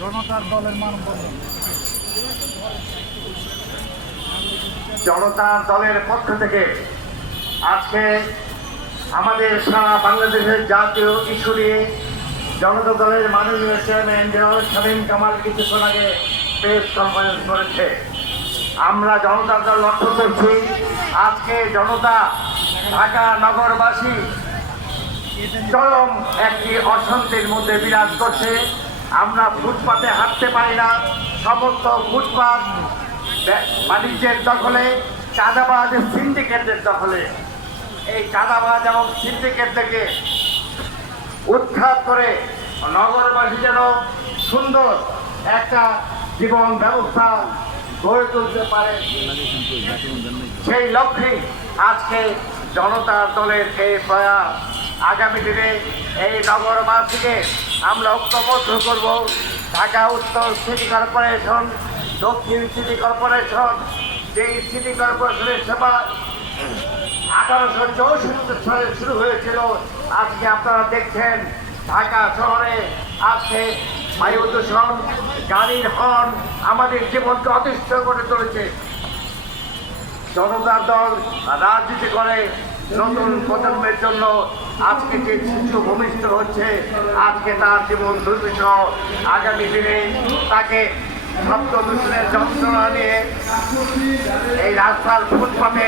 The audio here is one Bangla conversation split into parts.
জনতার দলের মানববন্ধন। জনতার দলের পক্ষ থেকে আজকে আমাদের সারা বাংলাদেশের জাতীয় ইস্যু নিয়ে জনতা দলের মাননীয় চেয়ারম্যান জেনারেল শামীম কামাল কিছুক্ষণ আগে প্রেস কনফারেন্স করেছে। আমরা জনতা দল লক্ষ্য করছি আজকে জনতা ঢাকা নগরবাসী চরম একটি অশান্তির মধ্যে বিরাজ করছে। আমরা ফুটপাতে হাঁটতে পারি না, সমস্ত ফুটপাত বাণিজ্যের দখলে, চাঁদাবাজ সিন্ডিকেটের দখলে। এই চাঁদাবাজ এবং সিন্ডিকেট থেকে উৎখাত করে নগরবাসী যেন সুন্দর একটা জীবন ব্যবস্থা গড়ে তুলতে পারে, সেই লক্ষ্যে আজকে জনতা দলের এই প্রয়াস। আগামী দিনে এই নগরবাসীকে আমরা ঐক্যবদ্ধ করব। ঢাকা উত্তর সিটি কর্পোরেশন, দক্ষিণ সিটি কর্পোরেশন, যেই সিটি কর্পোরেশনের সেবা 1864 সালে শুরু হয়েছিল, আজকে আপনারা দেখছেন ঢাকা শহরে আজকে বায়ু দূষণ, গাড়ির হর্ন আমাদের জীবনকে অতিষ্ঠ করে তুলেছে। জনতা দল রাজনীতি করে নতুন প্রজন্মের জন্য আজকে যে শিশু ভূমিষ্ঠ হচ্ছে, আজকে তার জীবন দুর্বিষহ। আগামী দিনে তাকে শব্দ দূষণের যন্ত্রণা নিয়ে এই রাস্তার ফুটপাতে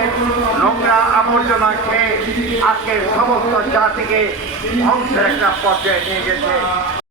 নোংরা আবর্জনা খেয়ে আজকে সমস্ত জাতিকে ধ্বংসের একটা পর্যায়ে নিয়ে গেছে।